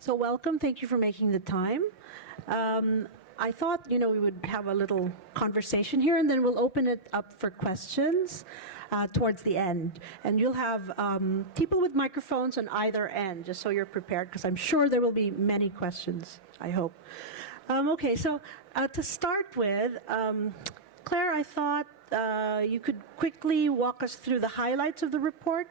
So welcome. Thank you for making the time. I thought, we would have a little conversation here, and then we'll open it up for questions towards the end. And you'll have people with microphones on either end, just so you're prepared, because I'm sure there will be many questions, I hope. Okay, so to start with, Clare, I thought you could quickly walk us through the highlights of the report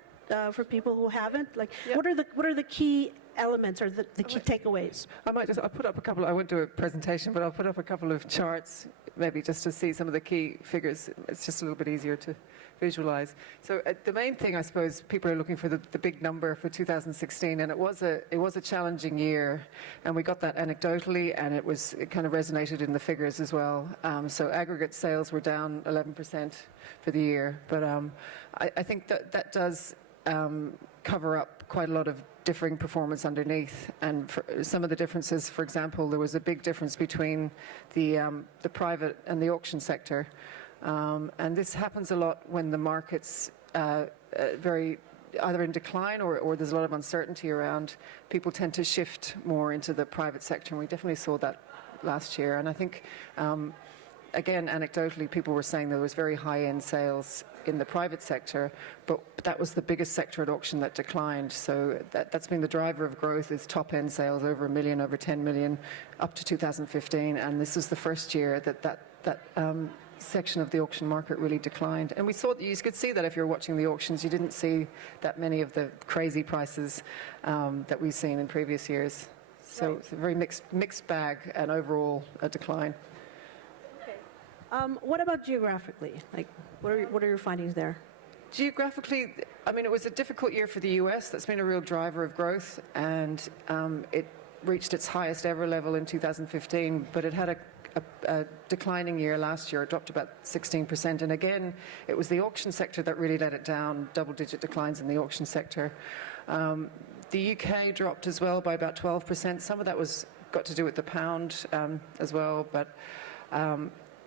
for people who haven't. Like, yep. What are the key elements or the key takeaways? I'll put up a couple. I won't do a presentation, but I'll put up a couple of charts, maybe just to see some of the key figures. It's just a little bit easier to visualize. So the main thing, I suppose, people are looking for the big number for 2016, and it was a challenging year, and we got that anecdotally, and it kind of resonated in the figures as well. So aggregate sales were down 11% for the year, but I think that does cover up quite a lot of differing performance underneath, and for some of the differences, for example, there was a big difference between the private and the auction sector, and this happens a lot when the market's very either in decline or there's a lot of uncertainty around. People tend to shift more into the private sector, and we definitely saw that last year. And I think again, anecdotally, people were saying there was very high-end sales in the private sector, but that was the biggest sector at auction that declined. So that's been the driver of growth, is top-end sales over $1 million, over 10 million, up to 2015. And this is the first year that section of the auction market really declined. And we saw, you could see that if you're watching the auctions, you didn't see that many of the crazy prices that we've seen in previous years. So right. It's a very mixed bag, and overall a decline. What about geographically? Like, what are your findings there? Geographically, I mean, it was a difficult year for the US. That's been a real driver of growth, and it reached its highest ever level in 2015, but it had a declining year last year. It dropped about 16%, and again, it was the auction sector that really let it down, double-digit declines in the auction sector. The UK dropped as well by about 12%. Some of that got to do with the pound as well, but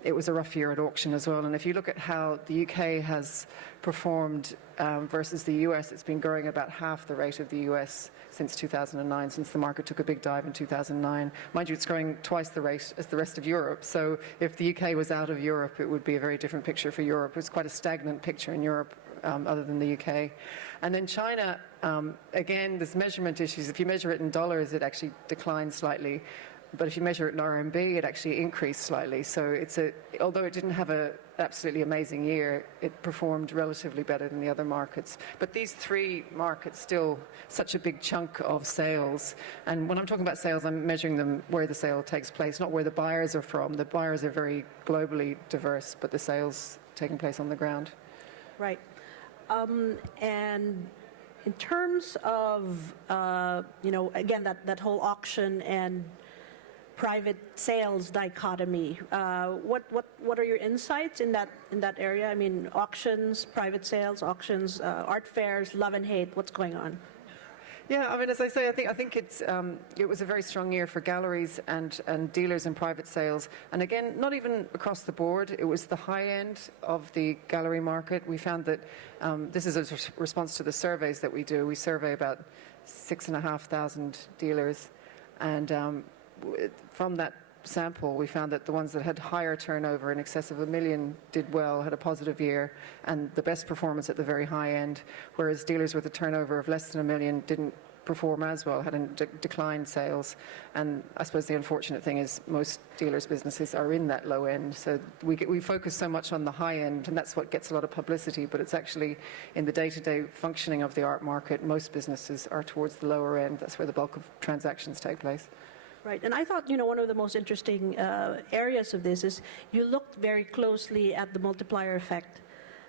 it was a rough year at auction as well. And if you look at how the UK has performed versus the US, it's been growing about half the rate of the US since 2009, since the market took a big dive in 2009. Mind you, it's growing twice the rate as the rest of Europe. So if the UK was out of Europe, it would be a very different picture for Europe. It's quite a stagnant picture in Europe, other than the UK. And then China, again, there's measurement issues. If you measure it in dollars, it actually declines slightly. But if you measure it in RMB, it actually increased slightly. So although it didn't have an absolutely amazing year, it performed relatively better than the other markets. But these three markets still such a big chunk of sales. And when I'm talking about sales, I'm measuring them where the sale takes place, not where the buyers are from. The buyers are very globally diverse, but the sales taking place on the ground. Right. And in terms of, again, that whole auction and private sales dichotomy. What are your insights in that area? I mean, auctions, private sales, auctions, art fairs, love and hate. What's going on? Yeah, I mean, as I say, I think it was a very strong year for galleries and dealers in private sales. And again, not even across the board. It was the high end of the gallery market. We found that this is a response to the surveys that we do. We survey about 6,500 dealers, and from that sample, we found that the ones that had higher turnover in excess of $1 million did well, had a positive year, and the best performance at the very high end, whereas dealers with a turnover of less than $1 million didn't perform as well, had declined sales. And I suppose the unfortunate thing is most dealers' businesses are in that low end, so we focus so much on the high end, and that's what gets a lot of publicity, but it's actually in the day-to-day functioning of the art market, most businesses are towards the lower end. That's where the bulk of transactions take place. Right, and I thought, one of the most interesting areas of this is you looked very closely at the multiplier effect.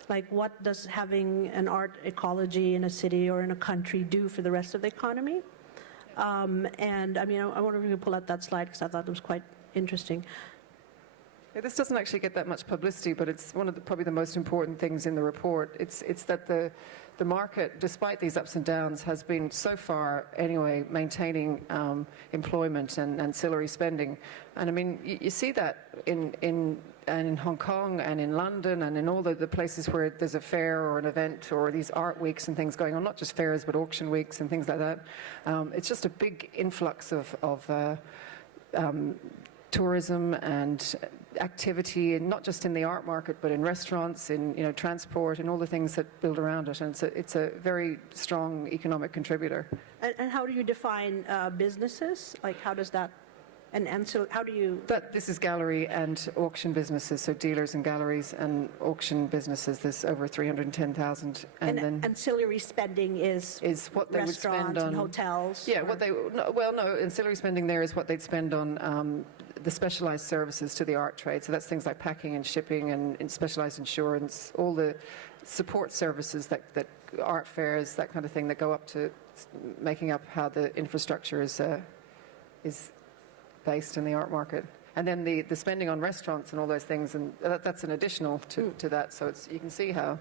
Like, what does having an art ecology in a city or in a country do for the rest of the economy? And I mean, I wonder if you can pull out that slide, because I thought it was quite interesting. Yeah, this doesn't actually get that much publicity, but it's one of probably the most important things in the report. It's that the market, despite these ups and downs, has been so far, anyway, maintaining employment and ancillary spending. And I mean, you see that in in Hong Kong and in London and in all the places where there's a fair or an event or these art weeks and things going on, not just fairs but auction weeks and things like that. It's just a big influx of tourism and activity, and not just in the art market but in restaurants, in transport, and all the things that build around it. And it's a very strong economic contributor. And how do you define businesses? Like, how does that? And so how do you... This is gallery and auction businesses, so dealers and galleries and auction businesses. There's over 310,000. And then ancillary spending is what they would spend on... Restaurants and hotels? Yeah, no, ancillary spending there is what they'd spend on the specialized services to the art trade. So that's things like packing and shipping and specialized insurance, all the support services that art fairs, that kind of thing, that go up to making up how the infrastructure is based in the art market. And then the spending on restaurants and all those things, and that's an additional to that. So you can see how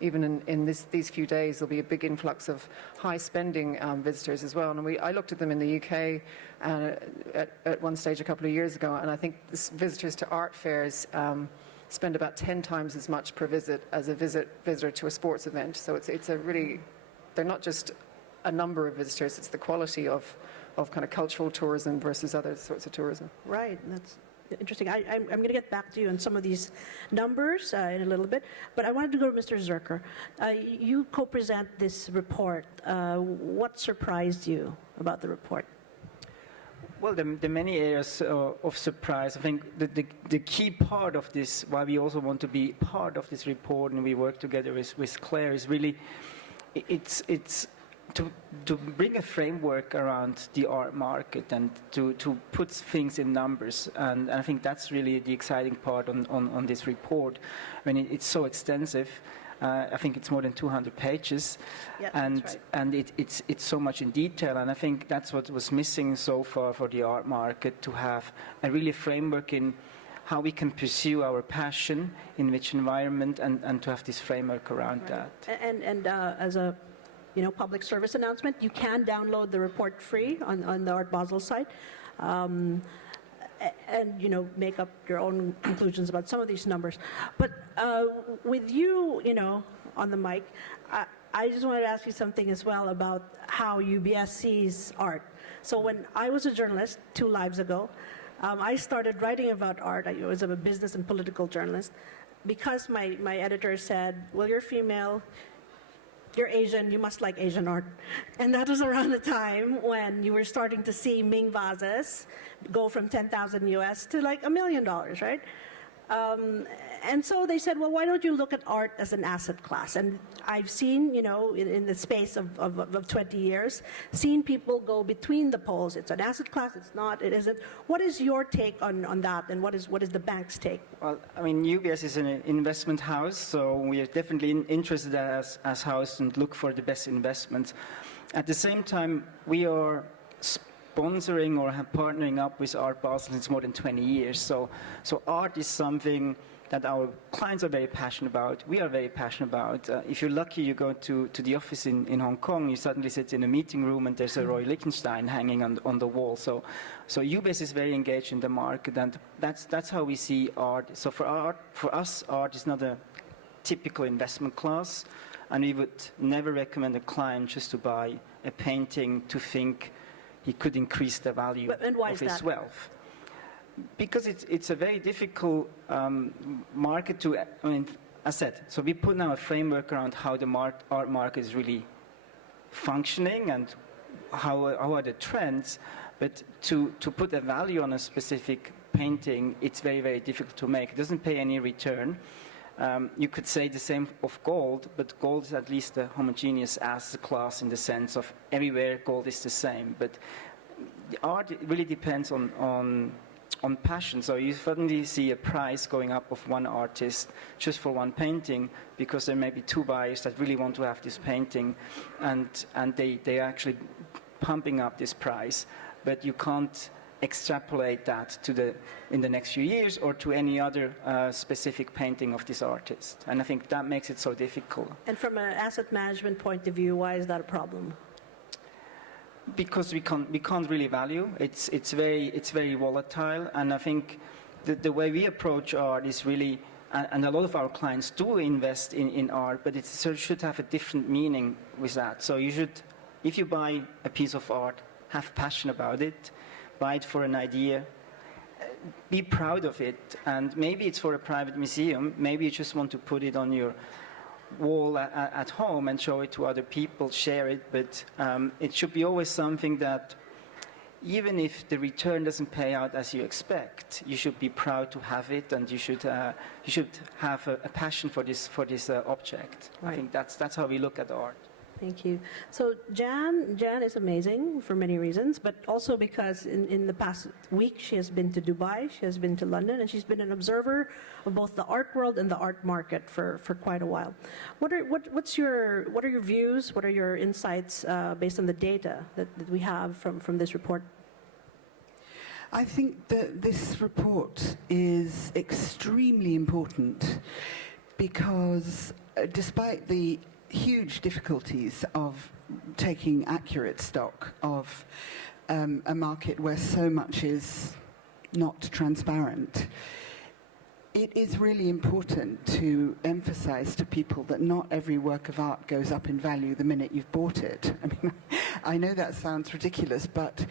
even in these few days there'll be a big influx of high spending visitors as well. And I looked at them in the UK at one stage a couple of years ago, and I think visitors to art fairs spend about 10 times as much per visit as a visitor to a sports event. So it's a really, they're not just a number of visitors, it's the quality of kind of cultural tourism versus other sorts of tourism. Right, that's interesting. I'm going to get back to you on some of these numbers in a little bit, but I wanted to go to Mr. Zuercher. You co-present this report. What surprised you about the report? Well, the many areas of surprise. I think the key part of this, why we also want to be part of this report and we work together with Clare, is really, it's to bring a framework around the art market and to put things in numbers. And I think that's really the exciting part on this report. I mean, it's so extensive. I think it's more than 200 pages, yeah, and that's right. and it's so much in detail. And I think that's what was missing so far for the art market, to have a really framework in how we can pursue our passion, in which environment, and to have this framework around Right. that. And as a public service announcement, you can download the report free on the Art Basel site. And make up your own conclusions about some of these numbers. But with you, on the mic, I just wanted to ask you something as well about how UBS sees art. So when I was a journalist 2 lives ago, I started writing about art. I was a business and political journalist because my editor said, well, you're female, you're Asian, you must like Asian art. And that was around the time when you were starting to see Ming vases go from 10,000 US to like $1 million, right? And so they said, well, why don't you look at art as an asset class? And I've seen, in the space of 20 years, seen people go between the poles. It's an asset class, it's not, it isn't. What is your take on that, and what is the bank's take? Well, I mean, UBS is an investment house, so we are definitely interested as house and look for the best investments. At the same time, we are sponsoring or partnering up with Art Basel since more than 20 years. So art is something that our clients are very passionate about. We are very passionate about. If you're lucky, you go to the office in Hong Kong, you suddenly sit in a meeting room and there's a Roy Lichtenstein hanging on the wall. So UBS is very engaged in the market, and that's how we see art. So for us, art is not a typical investment class, and we would never recommend a client just to buy a painting to think he could increase the value of his wealth. Because it's a very difficult market to, as I said, so we put now a framework around how the art market is really functioning and how are the trends, but to put a value on a specific painting, it's very, very difficult to make. It doesn't pay any return. You could say the same of gold, but gold is at least a homogeneous asset class in the sense of everywhere gold is the same. But the art really depends on passion. So you suddenly see a price going up of one artist just for one painting because there may be 2 buyers that really want to have this painting, and they are actually pumping up this price. But you can't extrapolate that in the next few years or to any other specific painting of this artist. And I think that makes it so difficult. And from an asset management point of view, why is that a problem? Because we can't really value. It's very volatile, and I think the way we approach art is really, and a lot of our clients do invest in art, but it sort of should have a different meaning with that. So you should, if you buy a piece of art, have passion about it, buy it for an idea, be proud of it, and maybe it's for a private museum, maybe you just want to put it on your wall at home and show it to other people, share it, but it should be always something that even if the return doesn't pay out as you expect, you should be proud to have it, and you should have a passion for this object. Right. I think that's how we look at art. Thank you. So Jan is amazing for many reasons, but also because in the past week she has been to Dubai, she has been to London, and she's been an observer of both the art world and the art market for quite a while. What are your views? What are your insights based on the data that we have from this report? I think that this report is extremely important because despite the huge difficulties of taking accurate stock of a market where so much is not transparent, it is really important to emphasize to people that not every work of art goes up in value the minute you've bought it. I mean, I know that sounds ridiculous, but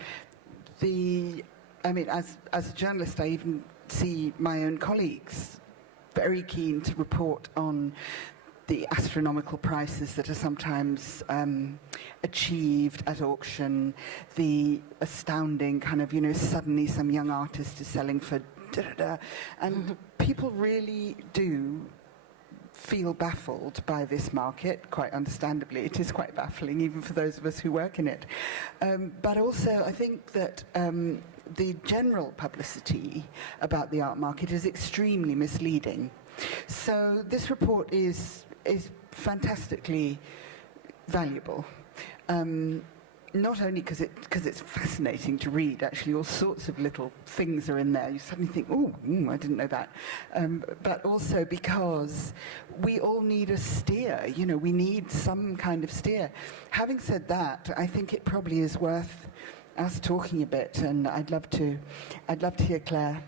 as a journalist, I even see my own colleagues very keen to report on the astronomical prices that are sometimes achieved at auction, the astounding kind of, suddenly some young artist is selling for da-da-da. And people really do feel baffled by this market, quite understandably. It is quite baffling, even for those of us who work in it. But also, I think that the general publicity about the art market is extremely misleading. So this report is fantastically valuable. Not only because it's fascinating to read, actually, all sorts of little things are in there. You suddenly think, I didn't know that. But also because we all need a steer. We need some kind of steer. Having said that, I think it probably is worth us talking a bit, and I'd love to hear Clare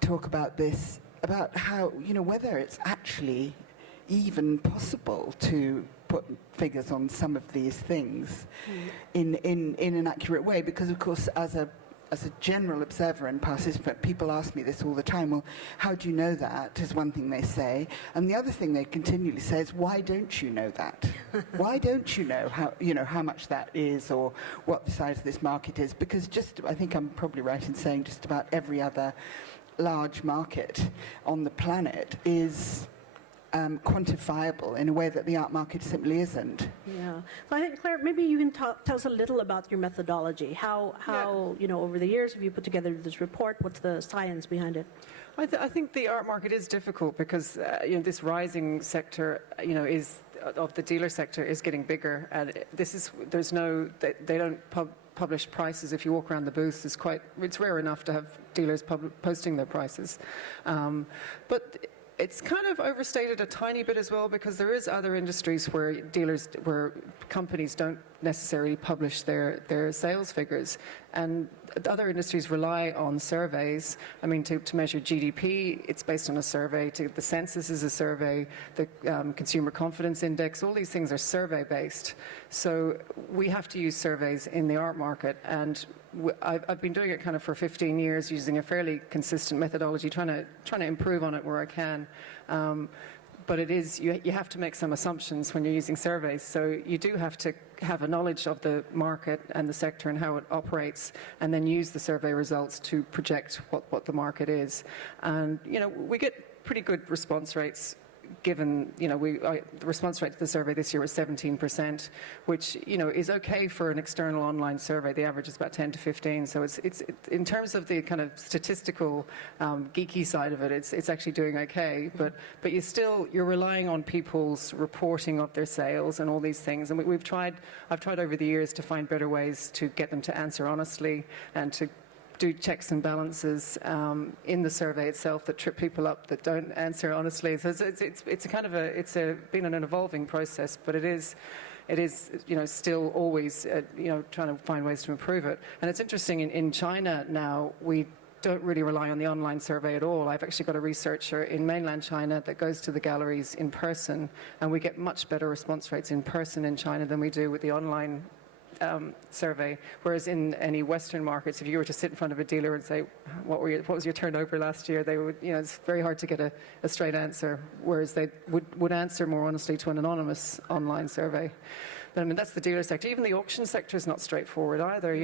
talk about this, about how, whether it's actually even possible to put figures on some of these things in an accurate way, because of course as a general observer and participant, people ask me this all the time. Well, how do you know that, is one thing they say, and the other thing they continually say is, why don't you know that? Why don't you know how much that is, or what the size of this market is? Because I think I'm probably right in saying just about every other large market on the planet is quantifiable in a way that the art market simply isn't. Yeah. So I think, Clare, maybe you can tell us a little about your methodology. How over the years have you put together this report? What's the science behind it? I think the art market is difficult because this rising sector, of the dealer sector is getting bigger, and they don't publish prices. If you walk around the booths, it's rare enough to have dealers posting their prices, but it's kind of overstated a tiny bit as well, because there is other industries where companies don't necessarily publish their sales figures, and other industries rely on surveys. I mean, to measure GDP, it's based on a survey. The census is a survey. The consumer confidence index, all these things are survey-based. So we have to use surveys in the art market, and I've been doing it kind of for 15 years, using a fairly consistent methodology, trying to improve on it where I can. But it is, you have to make some assumptions when you're using surveys. So you do have to have a knowledge of the market and the sector and how it operates, and then use the survey results to project what the market is. And, we get pretty good response rates. Given, the response rate to the survey this year was 17%, which, is okay for an external online survey. The average is about 10 to 15. So it's in terms of the kind of statistical geeky side of it, it's actually doing okay. But you're relying on people's reporting of their sales and all these things. And I've tried over the years to find better ways to get them to answer honestly, and to do checks and balances in the survey itself that trip people up that don't answer honestly. So it's been an evolving process, but it is still always trying to find ways to improve it. And it's interesting, in China now, don't really rely on the online survey at all. I've actually got a researcher in mainland China that goes to the galleries in person, and we get much better response rates in person in China than we do with the online survey. Whereas in any Western markets, if you were to sit in front of a dealer and say, what was your turnover last year, they would, it's very hard to get a straight answer, whereas they would answer more honestly to an anonymous online survey. But I mean, that's the dealer sector. Even the auction sector is not straightforward either.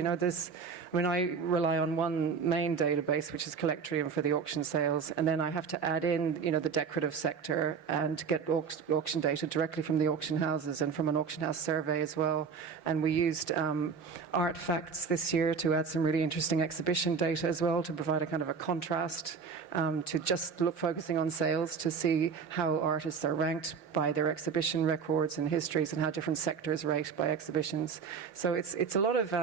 I rely on one main database, which is Collectrium for the auction sales, and then I have to add in, the decorative sector and get auction data directly from the auction houses and from an auction house survey as well. And we used Artifacts this year to add some really interesting exhibition data as well, to provide a kind of a contrast, to just focusing on sales, to see how artists are ranked by their exhibition records and histories, and how different sectors rate by exhibitions. So it's a lot of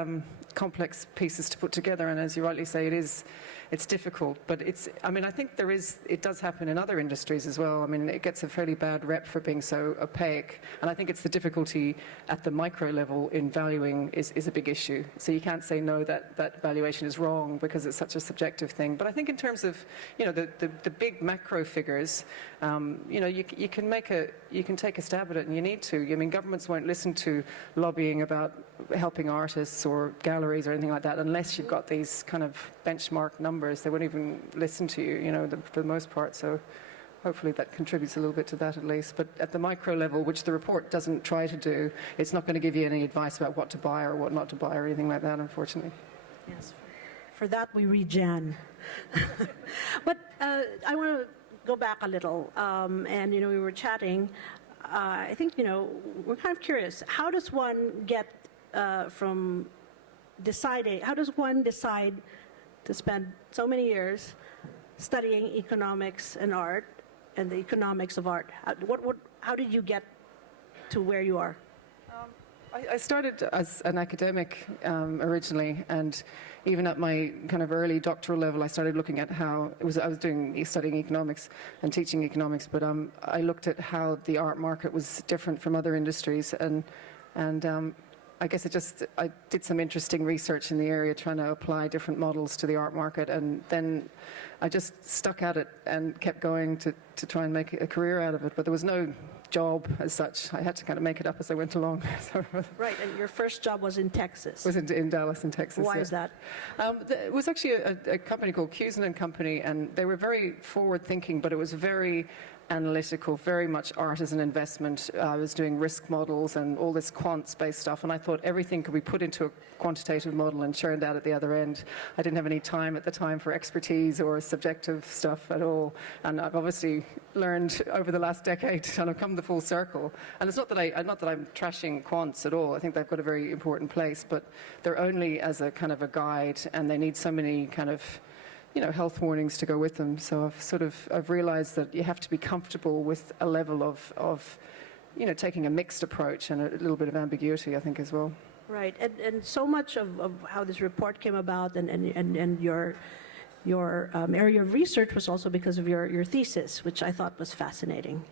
complex pieces to put together, and as you rightly say, it's difficult, but I think it does happen in other industries as well. I mean, it gets a fairly bad rep for being so opaque, and I think it's the difficulty at the micro level in valuing is a big issue. So you can't say no, that valuation is wrong because it's such a subjective thing. But I think in terms of, the big macro figures, you can take a stab at it, and you need to. I mean, governments won't listen to lobbying about helping artists or galleries or anything like that unless you've got these kind of benchmark numbers. They won't even listen to you, for the most part. So hopefully that contributes a little bit to that at least. But at the micro level, which the report doesn't try to do, it's not going to give you any advice about what to buy or what not to buy or anything like that, unfortunately. Yes, for that we read Jan. But I want to go back a little, and we were chatting. I think we're kind of curious. How does one get from deciding? How does one decide to spend so many years studying economics and art, and the economics of art? How did you get to where you are? I started as an academic originally, and even at my kind of early doctoral level, I started looking at how I was studying economics and teaching economics, but I looked at how the art market was different from other industries, and I guess I did some interesting research in the area, trying to apply different models to the art market, and then I just stuck at it and kept going to try and make a career out of it. But there was no job as such. I had to kind of make it up as I went along. Right, and your first job was in Texas. Was in Dallas, in Texas. Why is that? It was actually a company called Cusin & Company, and they were very forward-thinking, but it was very analytical, very much art as an investment. I was doing risk models and all this quants-based stuff, and I thought everything could be put into a quantitative model and churned out at the other end. I didn't have any time at the time for expertise or subjective stuff at all, and I've obviously learned over the last decade to kind of come the full circle. And it's not that I'm trashing quants at all. I think they've got a very important place, but they're only as a kind of a guide, and they need so many kind of health warnings to go with them. So I've realized that you have to be comfortable with a level of taking a mixed approach and a little bit of ambiguity, I think, as well. Right, and so much of how this report came about and your area of research was also because of your thesis, which I thought was fascinating.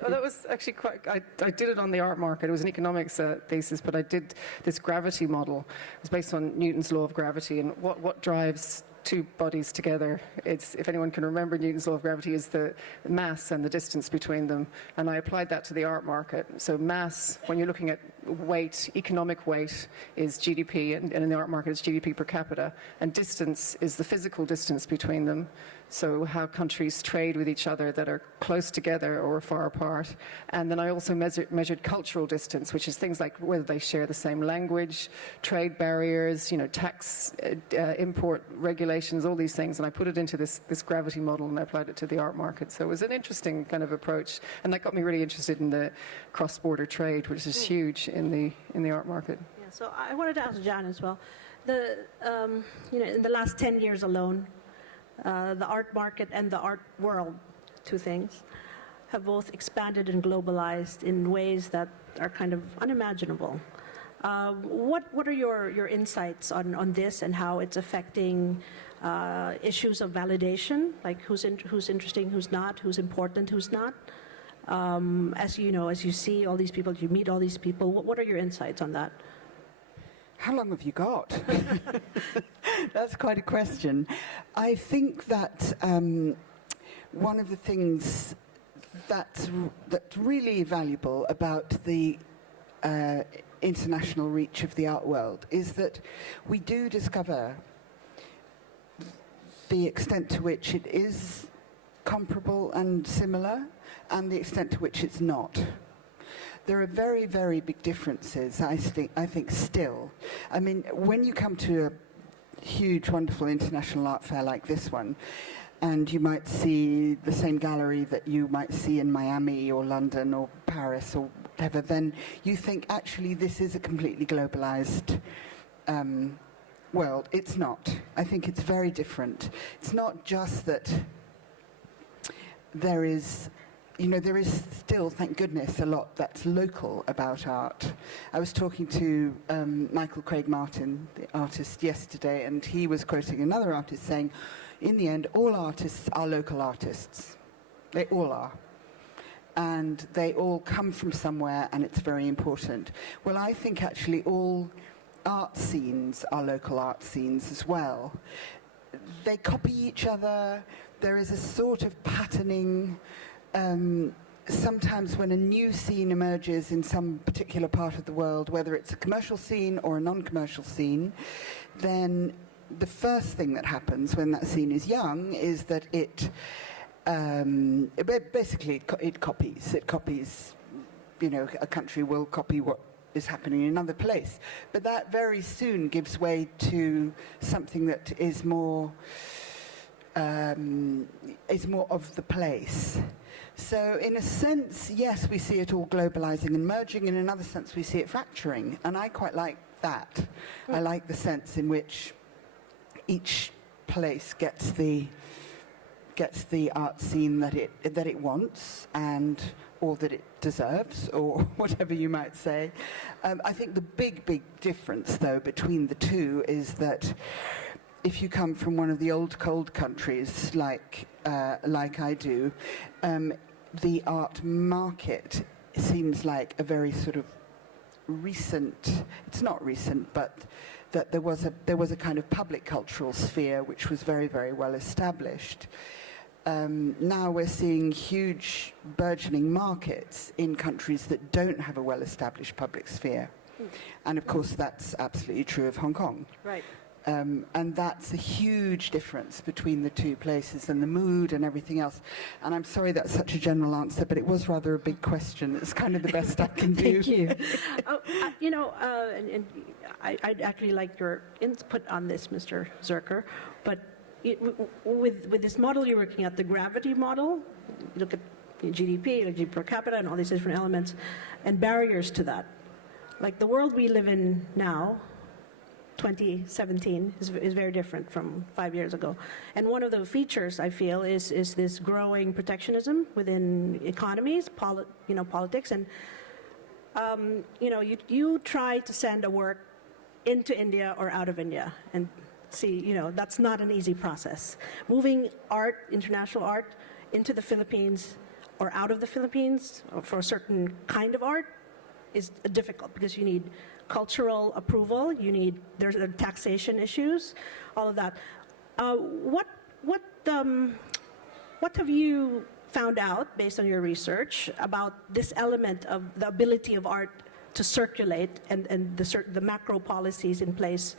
Well, that was actually I did it on the art market. It was an economics thesis, but I did this gravity model. It was based on Newton's law of gravity, and what drives two bodies together. If anyone can remember Newton's law of gravity, is the mass and the distance between them. And I applied that to the art market. So mass, when you're looking at weight, economic weight is GDP, and in the art market it's GDP per capita. And distance is the physical distance between them. So how countries trade with each other that are close together or far apart. And then I also measured cultural distance, which is things like whether they share the same language, trade barriers, tax, import regulations, all these things. And I put it into this gravity model, and I applied it to the art market. So it was an interesting kind of approach, and that got me really interested in the cross-border trade, which is huge in the art market. Yeah, so I wanted to ask Jan as well. In the last 10 years alone, the art market and the art world, two things, have both expanded and globalized in ways that are kind of unimaginable. What are your insights on this and how it's affecting issues of validation, like who's interesting, who's not, who's important, who's not? As you see all these people, you meet all these people, what are your insights on that? How long have you got? That's quite a question. I think that one of the things that's really valuable about the international reach of the art world is that we do discover the extent to which it is comparable and similar, and the extent to which it's not. There are very, very big differences, I think still. I mean, when you come to a huge, wonderful international art fair like this one, and you might see the same gallery that you might see in Miami or London or Paris or whatever, then you think, actually, this is a completely globalized world. It's not. I think it's very different. It's not just that there is still, thank goodness, a lot that's local about art. I was talking to Michael Craig Martin, the artist, yesterday, and he was quoting another artist saying, in the end, all artists are local artists. They all are. And they all come from somewhere, and it's very important. Well, I think actually all art scenes are local art scenes as well. They copy each other. There is a sort of patterning. Sometimes when a new scene emerges in some particular part of the world, whether it's a commercial scene or a non-commercial scene, then the first thing that happens when that scene is young is that it copies. It copies, a country will copy what is happening in another place. But that very soon gives way to something that is more of the place. So in a sense, yes, we see it all globalizing and merging. In another sense, we see it fracturing. And I quite like that. I like the sense in which each place gets the art scene that it wants or that it deserves, or whatever you might say. I think the big difference, though, between the two is that if you come from one of the old cold countries, like I do, the art market seems like a very sort of recent. It's not recent, but that there was a kind of public cultural sphere which was very, very well established. Now we're seeing huge burgeoning markets in countries that don't have a well-established public sphere, and of course that's absolutely true of Hong Kong. Right. And that's a huge difference between the two places, and the mood and everything else. And I'm sorry that's such a general answer, but it was rather a big question. It's kind of the best I can do. Thank you. And I'd actually like your input on this, Mr. Zuercher. But with this model you're working at, the gravity model, you look at GDP, like GDP per capita, and all these different elements, and barriers to that. Like the world we live in now, 2017 is very different from 5 years ago. And one of the features, I feel, is this growing protectionism within economies, politics. And, you try to send a work into India or out of India. And see, that's not an easy process. Moving art, international art, into the Philippines or out of the Philippines for a certain kind of art is difficult because you need cultural approval, there's taxation issues, all of that. What have you found out based on your research about this element of the ability of art to circulate and the macro policies in place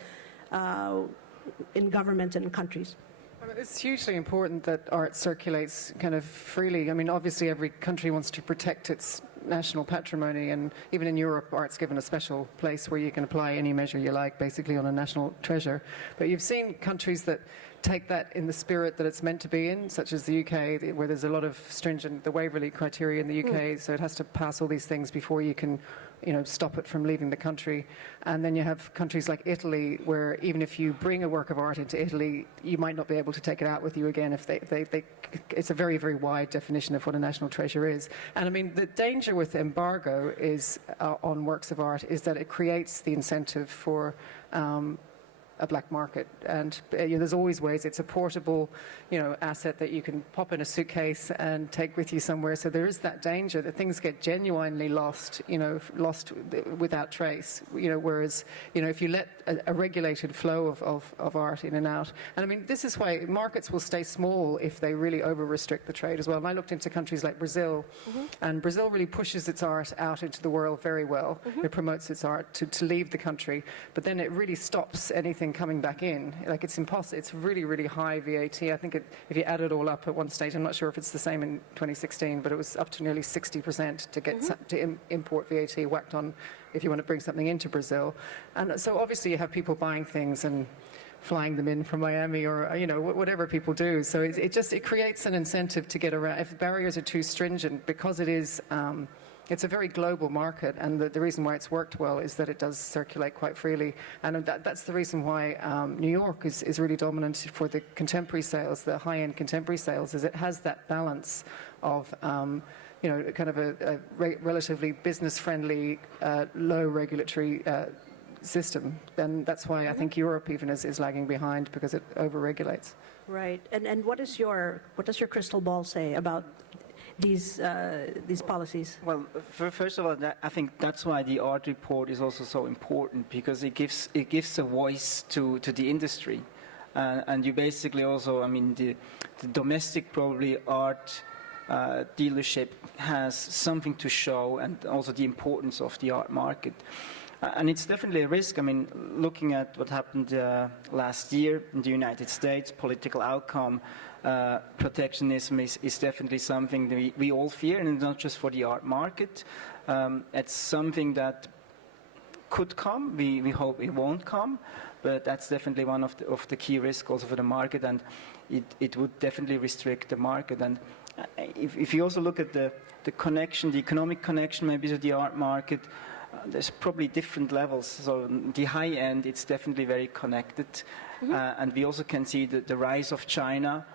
in governments and countries? It's hugely important that art circulates kind of freely. I mean, obviously every country wants to protect its national patrimony, and even in Europe, art's given a special place where you can apply any measure you like, basically on a national treasure. But you've seen countries that take that in the spirit that it's meant to be in, such as the UK, where there's a lot of stringent, the Waverley criteria in the UK, so it has to pass all these things before you can stop it from leaving the country. And then you have countries like Italy, where even if you bring a work of art into Italy, you might not be able to take it out with you again if it's a very, very wide definition of what a national treasure is. And I mean, the danger with embargo is on works of art is that it creates the incentive for a black market. And there's always ways. It's a portable, asset that you can pop in a suitcase and take with you somewhere. So there is that danger that things get genuinely lost, lost without trace. Whereas, if you let a regulated flow of art in and out, and I mean, this is why markets will stay small if they really over-restrict the trade as well. And I looked into countries like Brazil, and Brazil really pushes its art out into the world very well. It promotes its art to leave the country, but then it really stops anything coming back in. Like, it's impossible. It's really, really high VAT. I think if you add it all up at one stage, I'm not sure if it's the same in 2016, but it was up to nearly 60% to get to import VAT whacked on if you want to bring something into Brazil. And so obviously you have people buying things and flying them in from Miami or, whatever people do. So it creates an incentive to get around. If barriers are too stringent, because it is, it's a very global market, and the reason why it's worked well is that it does circulate quite freely. And that's the reason why New York is really dominant for the contemporary sales, the high-end contemporary sales, is it has that balance of kind of a relatively business-friendly, low regulatory system. And that's why I think Europe even is lagging behind, because it over-regulates. Right. And what does your crystal ball say about these policies? Well, first of all, I think that's why the art report is also so important, because it gives a voice to the industry, and you basically also, I mean, the domestic probably art dealership has something to show, and also the importance of the art market. And it's definitely a risk. I mean, looking at what happened last year in the United States, political outcome, protectionism is definitely something that we all fear, and not just for the art market. It's something that could come. We hope it won't come, but that's definitely one of the key risks also for the market, and it would definitely restrict the market. And if you also look at the connection, the economic connection maybe to the art market, there's probably different levels. So the high end, it's definitely very connected. And we also can see the rise of China.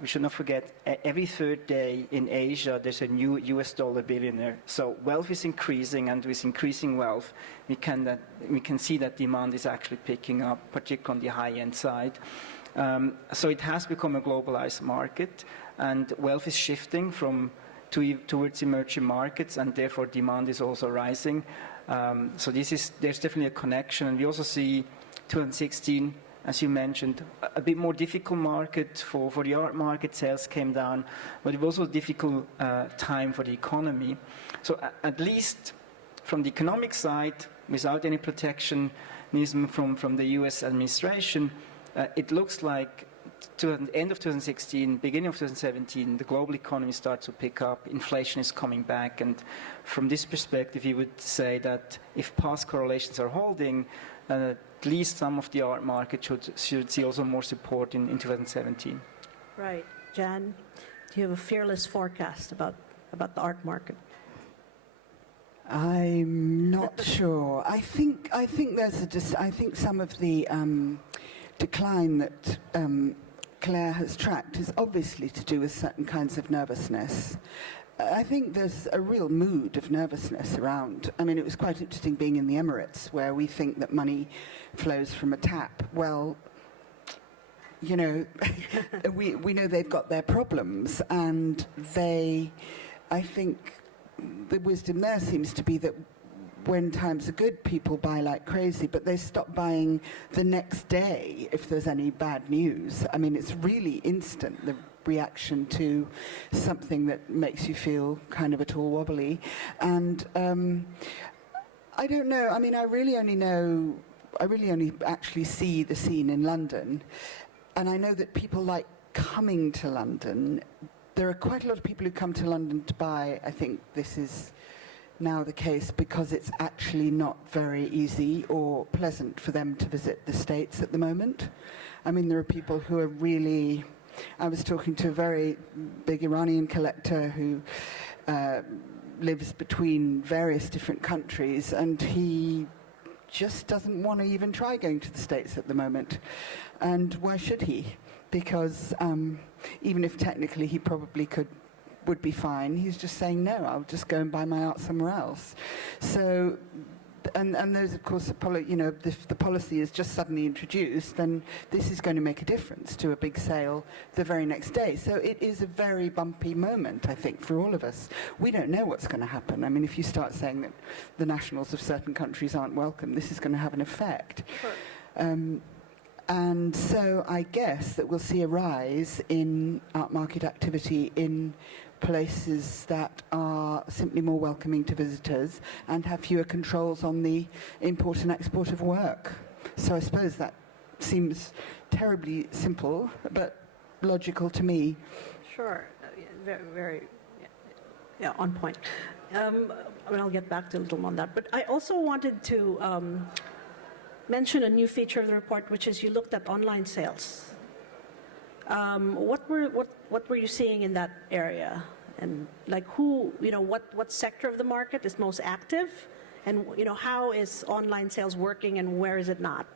We should not forget, every third day in Asia, there's a new US dollar billionaire. So wealth is increasing, and with increasing wealth, we can see that demand is actually picking up, particularly on the high-end side. So it has become a globalized market, and wealth is shifting towards emerging markets, and therefore demand is also rising. So there's definitely a connection, and we also see 2016, as you mentioned, a bit more difficult market for the art market. Sales came down, but it was also a difficult time for the economy. So at least from the economic side, without any protectionism from the US administration, it looks like to the end of 2016, beginning of 2017, the global economy starts to pick up, inflation is coming back, and from this perspective, you would say that if past correlations are holding, at least some of the art market should see also more support in 2017. Right. Jan, do you have a fearless forecast about the art market? I'm not sure. I think some of the decline that Clare has tracked is obviously to do with certain kinds of nervousness. I think there's a real mood of nervousness around. I mean, it was quite interesting being in the Emirates, where we think that money flows from a tap. Well, we know they've got their problems, and I think the wisdom there seems to be that when times are good, people buy like crazy, but they stop buying the next day if there's any bad news. I mean, it's really instant, the reaction to something that makes you feel kind of at all wobbly. And I don't know, I mean, I really only actually see the scene in London, and I know that people like coming to London. There are quite a lot of people who come to London to buy. I think this is now the case because it's actually not very easy or pleasant for them to visit the States at the moment. I mean, there are people who are really... I was talking to a very big Iranian collector who lives between various different countries, and he just doesn't want to even try going to the States at the moment. And why should he? Because even if technically he probably would be fine, he's just saying, no, I'll just go and buy my art somewhere else. So And those, of course, if the policy is just suddenly introduced, then this is going to make a difference to a big sale the very next day. So it is a very bumpy moment, I think, for all of us. We don't know what's going to happen. I mean, if you start saying that the nationals of certain countries aren't welcome, this is going to have an effect. Sure. And so I guess that we'll see a rise in art market activity in places that are simply more welcoming to visitors and have fewer controls on the import and export of work. So I suppose that seems terribly simple, but logical to me. Sure. Very, very on point. I'll get back to a little on that. But I also wanted to mention a new feature of the report, which is you looked at online sales. What were you seeing in that area, and like what sector of the market is most active, and how is online sales working and where is it not?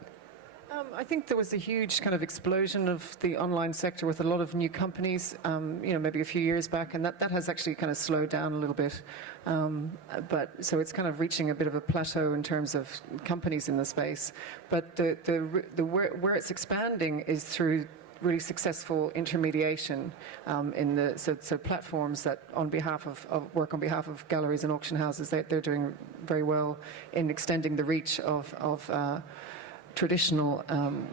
I think there was a huge kind of explosion of the online sector with a lot of new companies, maybe a few years back, and that has actually kind of slowed down a little bit. But so it's kind of reaching a bit of a plateau in terms of companies in the space. But where it's expanding is through really successful intermediation so platforms that work on behalf of galleries and auction houses. They're doing very well in extending the reach of traditional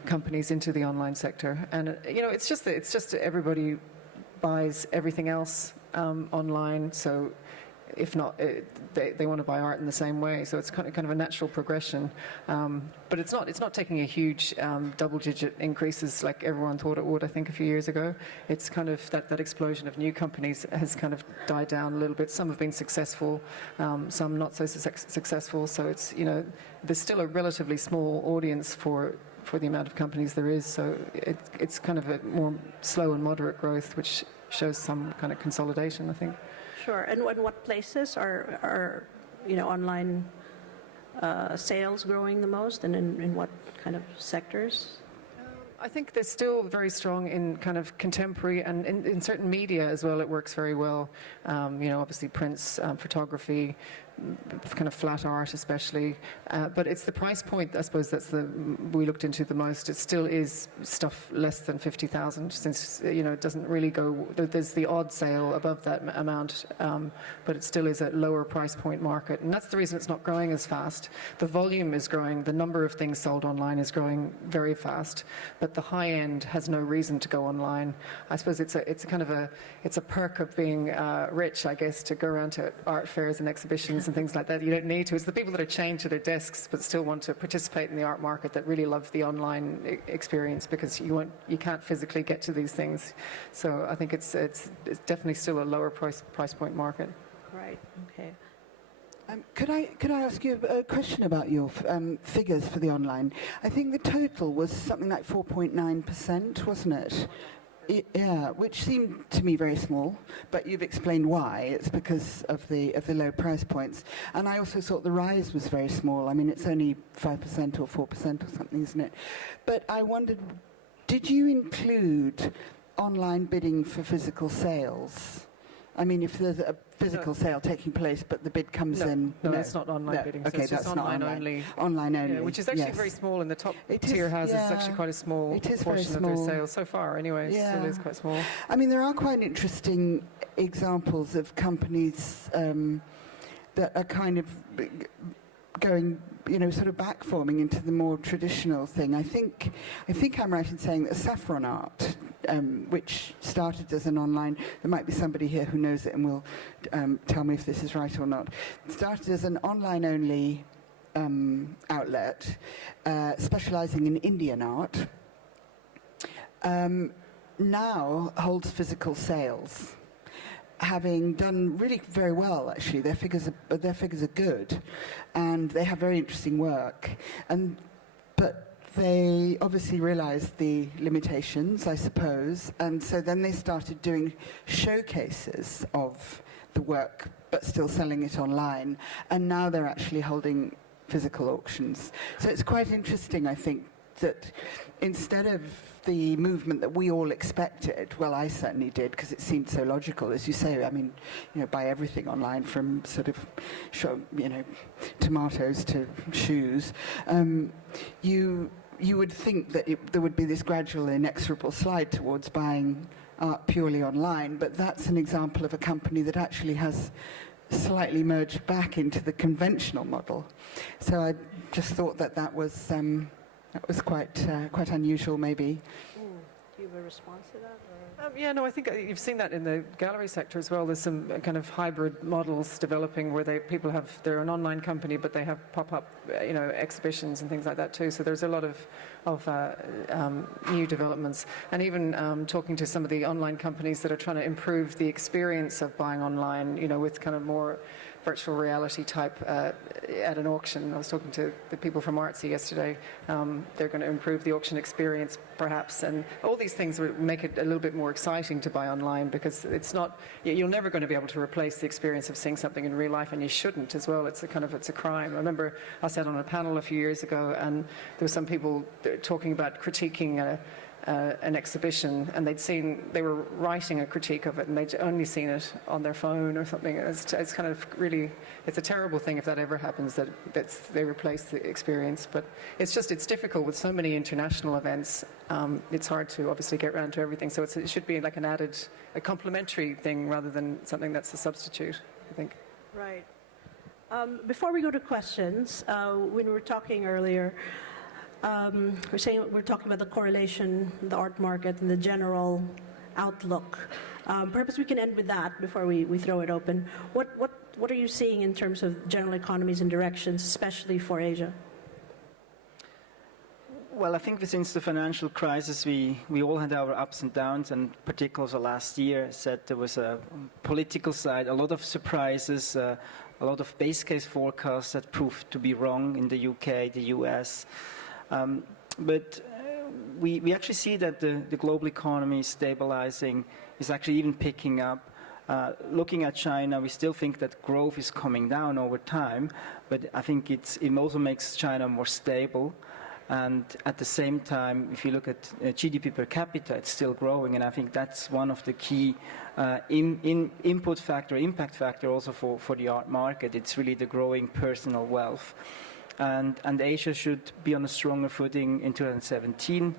companies into the online sector. And it's just that everybody buys everything else online, so if not, they want to buy art in the same way. So it's kind of a natural progression. But it's not taking a huge double-digit increases like everyone thought it would, I think, a few years ago. It's kind of that explosion of new companies has kind of died down a little bit. Some have been successful, some not so successful. So it's, there's still a relatively small audience for the amount of companies there is. So it's kind of a more slow and moderate growth, which shows some kind of consolidation, I think. Sure. And what places are online sales growing the most, and in what kind of sectors? I think they're still very strong in kind of contemporary and in certain media as well. It works very well. Obviously prints, photography, kind of flat art especially. But it's the price point, I suppose, we looked into the most. It still is stuff less than 50,000, since, it doesn't really go, there's the odd sale above that amount, but it still is a lower price point market. And that's the reason it's not growing as fast. The volume is growing, the number of things sold online is growing very fast, but the high end has no reason to go online. I suppose it's a perk of being rich, I guess, to go around to art fairs and exhibitions and things like that. You don't need to. It's the people that are chained to their desks but still want to participate in the art market that really love the online experience, because you can't physically get to these things. So I think it's definitely still a lower price point market. Right. Okay. Could I ask you a question about your figures for the online? I think the total was something like 4.9%, wasn't it? Yeah, which seemed to me very small, but you've explained why. It's because of the low price points. And I also thought the rise was very small. I mean, it's only 5% or 4% or something, isn't it? But I wondered, did you include online bidding for physical sales? I mean, if there's a physical sale taking place, but the bid comes in... No, it's not online bidding. So Okay, it's just that's online not only. Online only, Yeah, which is actually very small in the top tier houses. It's actually quite a small portion of their sales so far anyway. It still is quite small. I mean, there are quite interesting examples of companies that are kind of going, sort of backforming into the more traditional thing. I think I'm right in saying that Saffron Art, which started as an online, there might be somebody here who knows it and will tell me if this is right or not, started as an online-only outlet, specializing in Indian art, now holds physical sales, having done really very well, actually. Their figures are good, and they have very interesting work. But they obviously realized the limitations, I suppose, and so then they started doing showcases of the work, but still selling it online. And now they're actually holding physical auctions. So it's quite interesting, I think, that instead of the movement that we all expected, well, I certainly did, because it seemed so logical, as you say. I mean, buy everything online, from sort of to tomatoes to shoes, you would think that there would be this gradual, inexorable slide towards buying art purely online, but that's an example of a company that actually has slightly merged back into the conventional model. So I just thought that was quite unusual, maybe. Do you have a response to that? Yeah, no, I think you've seen that in the gallery sector as well. There's some kind of hybrid models developing where people they're an online company, but they have pop-up, exhibitions and things like that too. So there's a lot of new developments. And even talking to some of the online companies that are trying to improve the experience of buying online, with kind of more virtual reality type at an auction. I was talking to the people from Artsy yesterday. They're going to improve the auction experience perhaps, and all these things will make it a little bit more exciting to buy online, because you're never going to be able to replace the experience of seeing something in real life, and you shouldn't as well. It's a crime. I remember I sat on a panel a few years ago, and there were some people talking about critiquing an exhibition, and they were writing a critique of it, and they'd only seen it on their phone or something. It's kind of really, it's a terrible thing if that ever happens, that they replace the experience. But it's difficult with so many international events. It's hard to obviously get around to everything, so it should be like a complementary thing rather than something that's a substitute, I think. Right. Before we go to questions, when we were talking earlier, we're talking about the correlation, the art market, and the general outlook. Perhaps we can end with that before we throw it open. What are you seeing in terms of general economies and directions, especially for Asia? Well, I think since the financial crisis, we all had our ups and downs, and particularly last year, said there was a political side, a lot of surprises, a lot of base case forecasts that proved to be wrong in the UK, the US. But we actually see that the global economy is stabilizing, is actually even picking up. Looking at China, we still think that growth is coming down over time, but I think it also makes China more stable. And at the same time, if you look at GDP per capita, it's still growing, and I think that's one of the key impact factor also for the art market. It's really the growing personal wealth. And Asia should be on a stronger footing in 2017.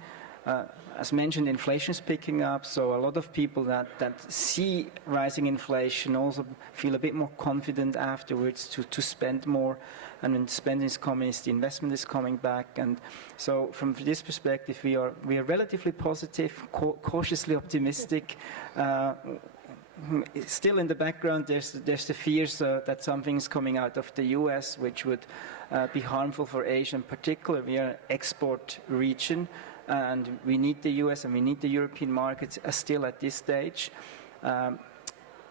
As mentioned, inflation is picking up, so a lot of people that see rising inflation also feel a bit more confident afterwards to spend more. And when spending is coming, the investment is coming back. And so from this perspective, we are relatively positive, cautiously optimistic. Still in the background, there's the fears that something is coming out of the US, which would be harmful for Asia in particular. We are an export region, and we need the US and we need the European markets still at this stage.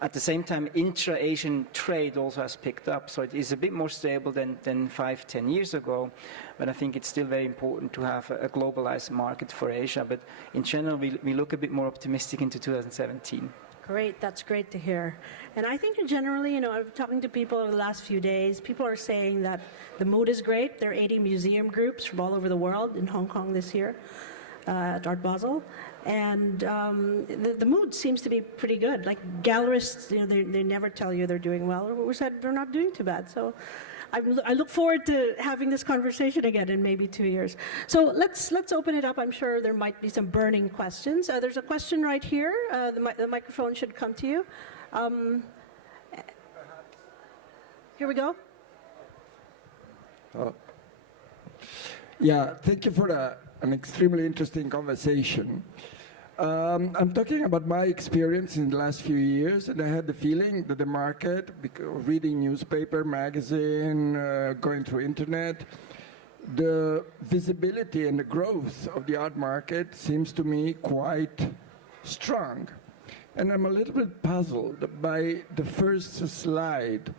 At the same time, intra-Asian trade also has picked up, so it is a bit more stable than 5-10 years ago. But I think it's still very important to have a globalized market for Asia. But in general, we look a bit more optimistic into 2017. Great, that's great to hear. And I think generally, I'm talking to people over the last few days, people are saying that the mood is great. There are 80 museum groups from all over the world in Hong Kong this year at Art Basel. And the mood seems to be pretty good. Like gallerists, they never tell you they're doing well. We said they're not doing too bad. So I look forward to having this conversation again in maybe 2 years. So let's open it up. I'm sure there might be some burning questions. There's a question right here. The microphone should come to you. Here we go. Yeah, thank you for an extremely interesting conversation. I'm talking about my experience in the last few years, and I had the feeling that the market, reading newspaper, magazine, going through internet, the visibility and the growth of the art market seems to me quite strong. And I'm a little bit puzzled by the first slide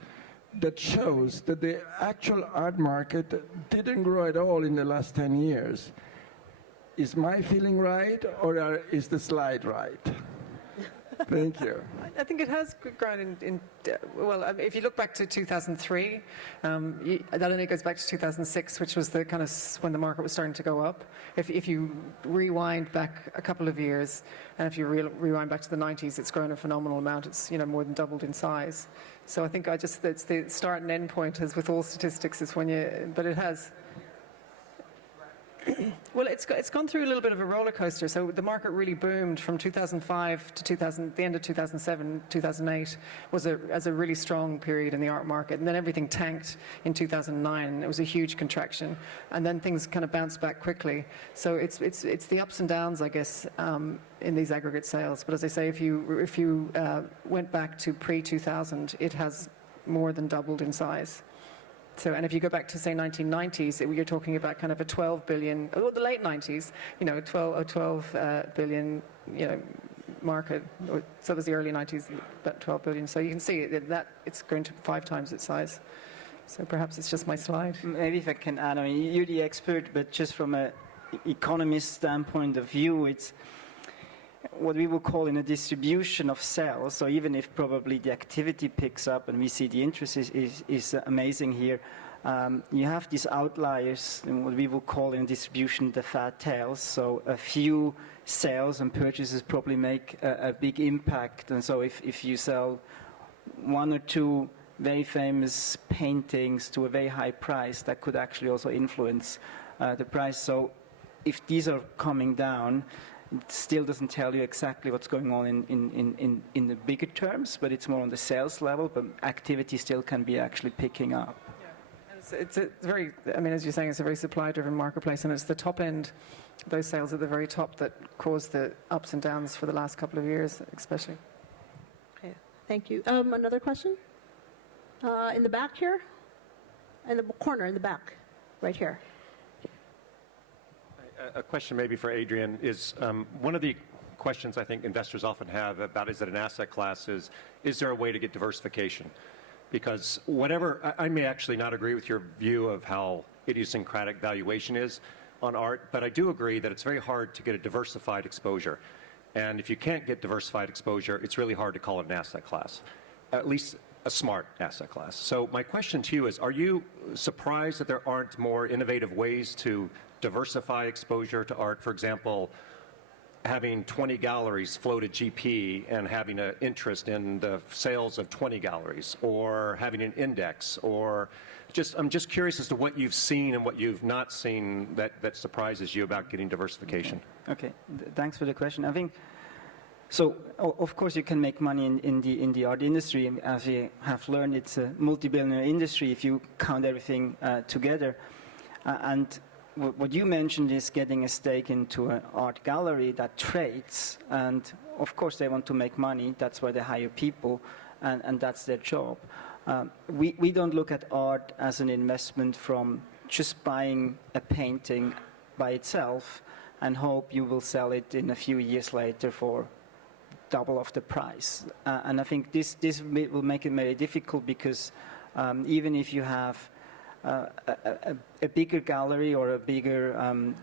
that shows that the actual art market didn't grow at all in the last 10 years. Is my feeling right, or is the slide right? Thank you. I think it has grown well, if you look back to 2003, that only goes back to 2006, which was the kind of when the market was starting to go up. If you rewind back a couple of years, and if you rewind back to the 90s, it's grown a phenomenal amount. It's more than doubled in size. So I think it's the start and end point, as with all statistics, is but it has. Well, it's gone through a little bit of a roller coaster. So the market really boomed from 2005 to the end of 2007, 2008 was a really strong period in the art market, and then everything tanked in 2009. It was a huge contraction, and then things kind of bounced back quickly. So it's the ups and downs, I guess, in these aggregate sales. But as I say, if you went back to pre-2000, it has more than doubled in size. So, and if you go back to, say, 1990s, you're talking about kind of a 12 billion, or the late 90s, 12 billion, market. So was the early 90s, about 12 billion. So you can see that it's grown to 5 times its size. So perhaps it's just my slide. Maybe if I can add, you're the expert, but just from an economist standpoint of view, it's what we would call in a distribution of sales. So even if probably the activity picks up and we see the interest is amazing here, you have these outliers in what we would call in distribution the fat tails. So a few sales and purchases probably make a big impact. And so if you sell 1 or 2 very famous paintings to a very high price, that could actually also influence the price. So if these are coming down, it still doesn't tell you exactly what's going on in the bigger terms, but it's more on the sales level, but activity still can be actually picking up. Yeah. It's a very, as you're saying, it's a very supply-driven marketplace, and it's the top end, those sales at the very top, that caused the ups and downs for the last couple of years, especially. Okay, thank you. Another question? In the back here? In the corner, in the back, right here. A question maybe for Adrian is one of the questions I think investors often have about is it an asset class is there a way to get diversification? Because I may actually not agree with your view of how idiosyncratic valuation is on art, but I do agree that it's very hard to get a diversified exposure. And if you can't get diversified exposure, it's really hard to call it an asset class, at least a smart asset class. So my question to you is, are you surprised that there aren't more innovative ways to diversify exposure to art? For example, having 20 galleries float a GP and having an interest in the sales of 20 galleries, or having an index, or I'm just curious as to what you've seen and what you've not seen that surprises you about getting diversification. Okay, thanks for the question. I think, so of course you can make money in the art industry. As we have learned, it's a multi-billionaire industry if you count everything together. And what you mentioned is getting a stake into an art gallery that trades, and of course they want to make money. That's why they hire people, and that's their job. We don't look at art as an investment from just buying a painting by itself and hope you will sell it in a few years later for double of the price. And I think this will make it very difficult, because even if you have a bigger gallery or a bigger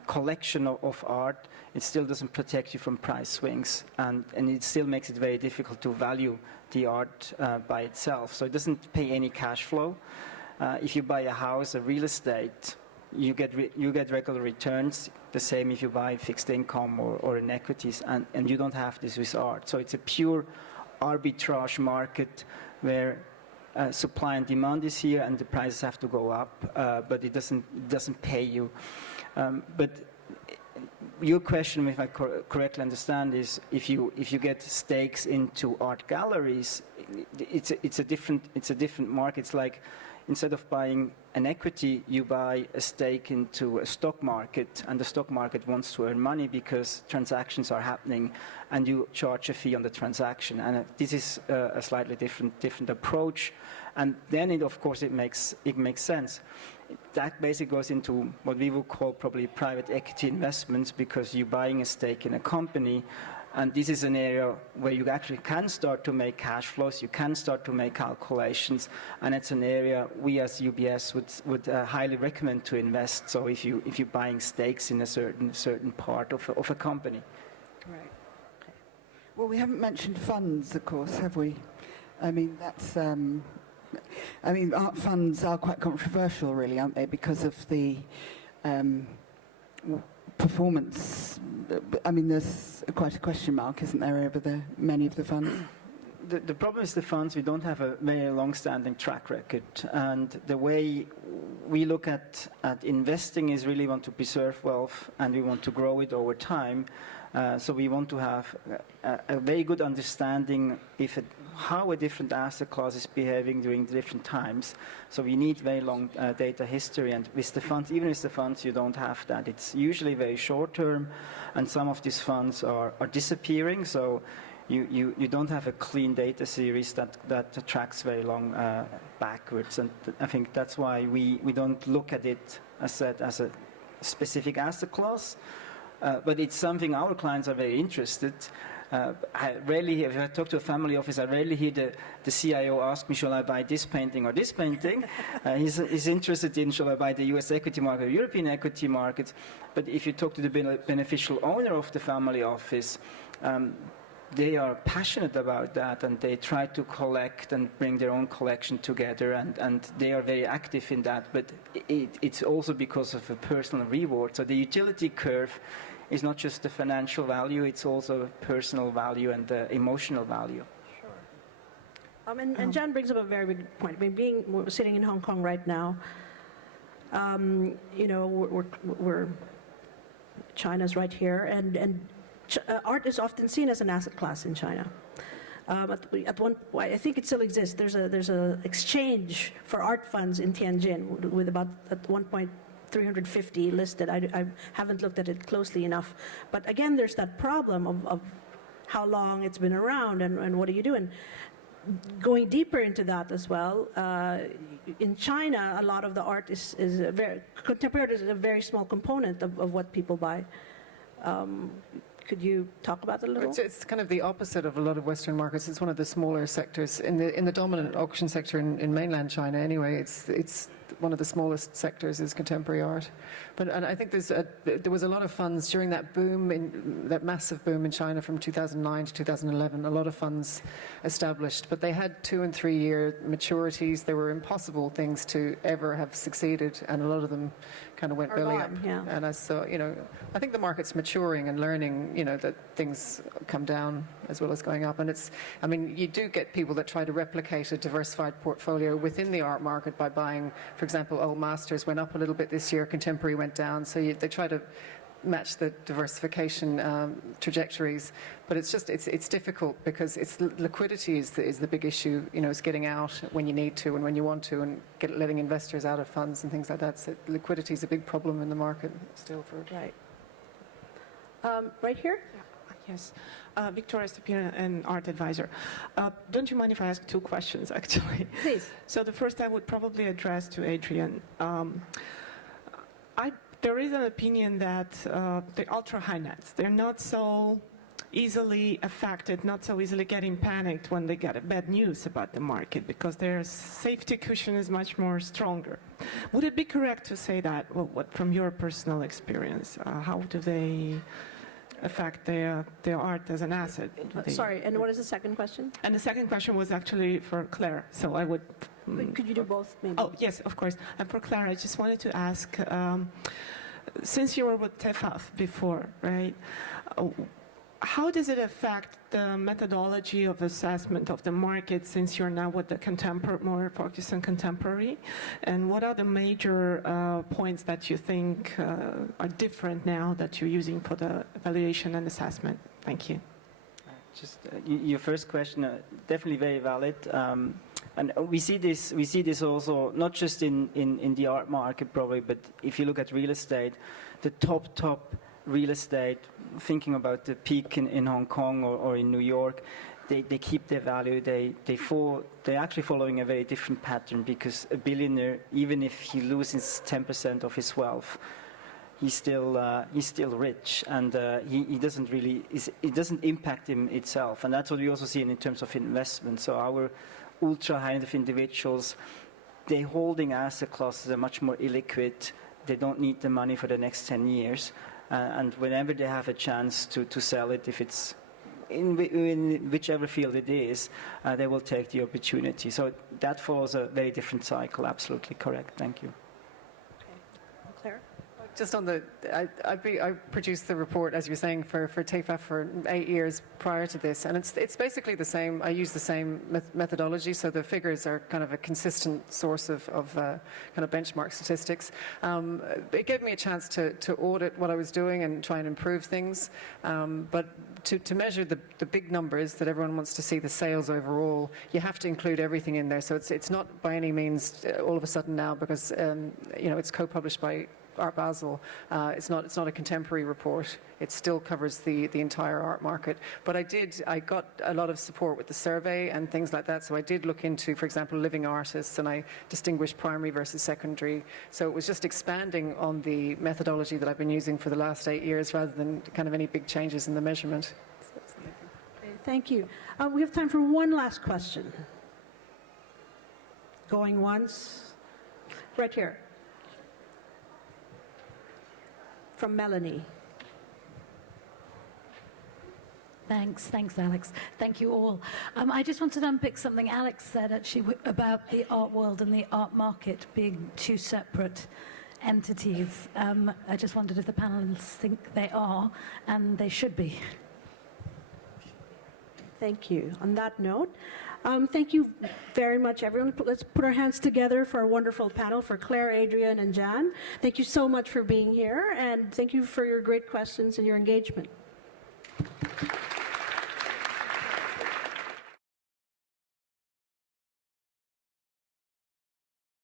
collection of art, it still doesn't protect you from price swings, and it still makes it very difficult to value the art by itself. So it doesn't pay any cash flow. If you buy a house, a real estate, you get regular returns. The same if you buy fixed income or in equities, and you don't have this with art. So it's a pure arbitrage market where supply and demand is here, and the prices have to go up, but it doesn't pay you. But your question, if I correctly understand, is if you get stakes into art galleries, it's a different market. It's like, instead of buying an equity, you buy a stake into a stock market, and the stock market wants to earn money because transactions are happening, and you charge a fee on the transaction. And this is a slightly different approach. And then, of course, it makes sense. That basically goes into what we would call probably private equity investments, because you're buying a stake in a company. And this is an area where you actually can start to make cash flows, you can start to make calculations, and it's an area we as UBS would highly recommend to invest. So if you're buying stakes in a certain part of a company. Right. Okay. Well, we haven't mentioned funds, of course, have we? I mean, that's. Art funds are quite controversial, really, aren't they? Because of the performance. I mean, there's quite a question mark, isn't there, over many of the funds? The problem is the funds, we don't have a very long-standing track record. And the way we look at investing is really want to preserve wealth and we want to grow it over time. So we want to have a very good understanding how a different asset class is behaving during different times. So we need very long data history. And with the funds, even with the funds, you don't have that. It's usually very short term. And some of these funds are disappearing. So you don't have a clean data series that tracks very long backwards. And I think that's why we don't look at it as a specific asset class. But it's something our clients are very interested. If I talk to a family office, I rarely hear the CIO ask me, shall I buy this painting or this painting? He's interested in, shall I buy the US equity market or European equity market? But if you talk to the beneficial owner of the family office, they are passionate about that and they try to collect and bring their own collection together and they are very active in that. But it's also because of a personal reward. So the utility curve is not just the financial value, it's also personal value and the emotional value. Sure. And Jan brings up a very good point. I mean, we're sitting in Hong Kong right now. We're China's right here, and art is often seen as an asset class in China. At one point, I think it still exists. There's a exchange for art funds in Tianjin with about at one point 350 listed. I haven't looked at it closely enough, but again, there's that problem of how long it's been around and what do you do. And going deeper into that as well, in China, a lot of the art is contemporary is a very small component of what people buy. Could you talk about that a little? It's kind of the opposite of a lot of Western markets. It's one of the smaller sectors in the dominant auction sector in mainland China. Anyway, it's one of the smallest sectors is contemporary art. And I think there was a lot of funds during that boom, that massive boom in China from 2009 to 2011. A lot of funds established, but they had 2 and 3 year maturities. They were impossible things to ever have succeeded, and a lot of them kind of went belly up. Yeah. And I think the market's maturing and learning, that things come down as well as going up. And you do get people that try to replicate a diversified portfolio within the art market by buying, for example, old masters went up a little bit this year, contemporary went down. So they try to match the diversification trajectories, but it's difficult because liquidity is the big issue. It's getting out when you need to and when you want to, and letting investors out of funds and things like that. So liquidity is a big problem in the market still for right. Right here. Yes. Victoria Stepina, an art advisor. Don't you mind if I ask 2 questions, actually? Please. So the first I would probably address to Adrian. There is an opinion that the ultra-high nets, they're not so easily affected, not so easily getting panicked when they get bad news about the market because their safety cushion is much more stronger. Would it be correct to say that, from your personal experience, how do they affect their art as an asset? Sorry, and what is the second question? And the second question was actually for Clare, so I would... Could you do both, maybe? Oh, yes, of course. And for Clare, I just wanted to ask, since you were with TEFAF before, right, how does it affect the methodology of assessment of the market since you're now with the more focused on contemporary? And what are the major points that you think are different now that you're using for the evaluation and assessment? Thank you. Just your first question, definitely very valid. And we see this also not just in the art market probably, but if you look at real estate, the top real estate, thinking about the peak in Hong Kong or in New York, they keep their value. They're actually following a very different pattern because a billionaire, even if he loses 10% of his wealth, he's still rich, and it doesn't impact him itself. And that's what we also see in terms of investment. So our ultra high net individuals, they're holding asset classes are much more illiquid. They don't need the money for the next 10 years. And whenever they have a chance to sell it, if it's in whichever field it is, they will take the opportunity. So that follows a very different cycle. Absolutely correct. Thank you. Claire? Just on the, I produced the report, as you were saying, for TAFE for 8 years prior to this, and it's basically the same. I use the same methodology, so the figures are kind of a consistent source of kind of benchmark statistics. It gave me a chance to audit what I was doing and try and improve things, but to measure the big numbers that everyone wants to see, the sales overall, you have to include everything in there. So it's not by any means all of a sudden now, because it's co-published by Art Basel. It's not a contemporary report. It still covers the entire art market. But I got a lot of support with the survey and things like that. So I did look into, for example, living artists, and I distinguished primary versus secondary. So it was just expanding on the methodology that I've been using for the last 8 years, rather than kind of any big changes in the measurement. Okay, thank you. We have time for one last question. Going once. Right here. From Melanie. Thanks, Alex. Thank you all. I just wanted to unpick something Alex said actually about the art world and the art market being two separate entities. I just wondered if the panelists think they are, and they should be. Thank you. On that note, thank you very much, everyone. Let's put our hands together for a wonderful panel for Clare, Adrian, and Jan. Thank you so much for being here, and thank you for your great questions and your engagement.